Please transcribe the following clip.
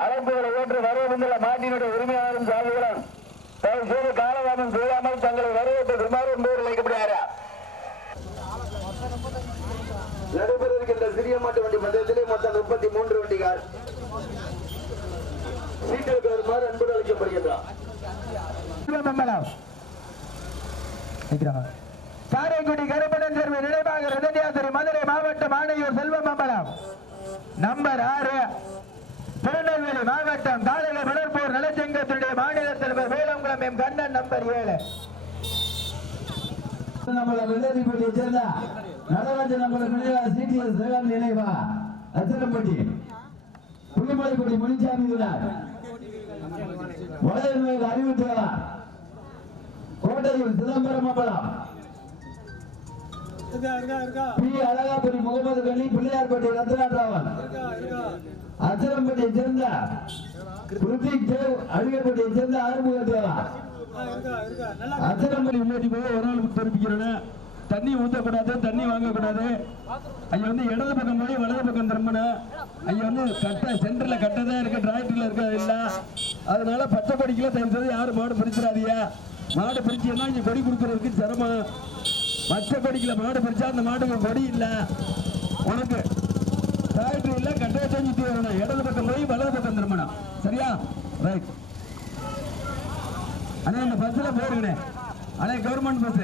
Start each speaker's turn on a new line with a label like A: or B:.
A: அழைப்புகளை ஏற்று வரவேண்டுள்ள மாட்டினுடைய உரிமையாளரும் தயவு செய்து காலதாமம் செய்யாமல் தங்களை வரவேற்று விமாறு என்பவர் அழைக்கப்படுகிறாரா நடைபெற இருக்கின்ற சிறிய மாட்டு வண்டி பந்தயத்திலே மொத்தம் முப்பத்தி மூன்று வண்டிகள். சீட்டிற்கு வருமாறு அன்போடு அழைக்கப்படுகின்றார்.
B: காரைக்குடி கருப்பணன் சேர்வை நினைவாக ரதன்யாத்திரை மதுரை மாவட்டம் ஆணையூர் செல்வம் மம்பலம் நம்பர் ஆறு. திருநெல்வேலி மாவட்டம் தாளக வளர்ப்போர் நலச்சங்கத்தினுடைய மாநில தலைவர் வேளாங்குளம் எம் கண்ணன் நம்பர் ஏழு.
C: நம்மள வெள்ளரிப்பட்டியை சேர்ந்த நடராஜ நம்மள நினைவா சிடிஎஸ் நினைவா அச்சனப்பட்டி முனிசாமி விழார் கோட்டையில் சிதம்பரம் அம்பலம் பி. அழகாபுரி முகமது கனி பிள்ளையார்பட்டி அச்சனப்பட்டியை சேர்ந்த தேவ் அழுகப்பட்டியை சேர்ந்த ஆறுமுக தேவா.
D: அச்சனம்படி முன்னாடி போய் ஒரு நாள் தெரிவிக்கிறேன் தண்ணி ஊற்றக்கூடாது தண்ணி வாங்கக்கூடாது. ஐயா வந்து இடது பக்கம் போய் வலது பக்கம் திரும்பணும் ஐயா வந்து கட்ட சென்டரில் கட்டதான் இருக்கு டிராக்டரில் இருக்கிறது இல்லை? அதனால பச்சை படிக்கல தயவு யாரும் மாடு பிரிச்சிடாதீங்க. மாடு பிரிச்சீங்கன்னா இங்கே கொடி கொடுக்குறதுக்கு சிரமம். பச்சை கொடிக்கல மாடு பிரிச்சா அந்த மாட்டுக்கு கொடி இல்லை. உனக்கு டிராக்டர் இல்ல கட்டையை செஞ்சுட்டு வரணும் இடது பக்கம் போய் வலது பக்கம் திரும்பணும். சரியா? ரைட் அண்ணா இந்த பஸ்ல போயிருங்கண்ணே. அண்ணா கவர்மெண்ட் பஸ்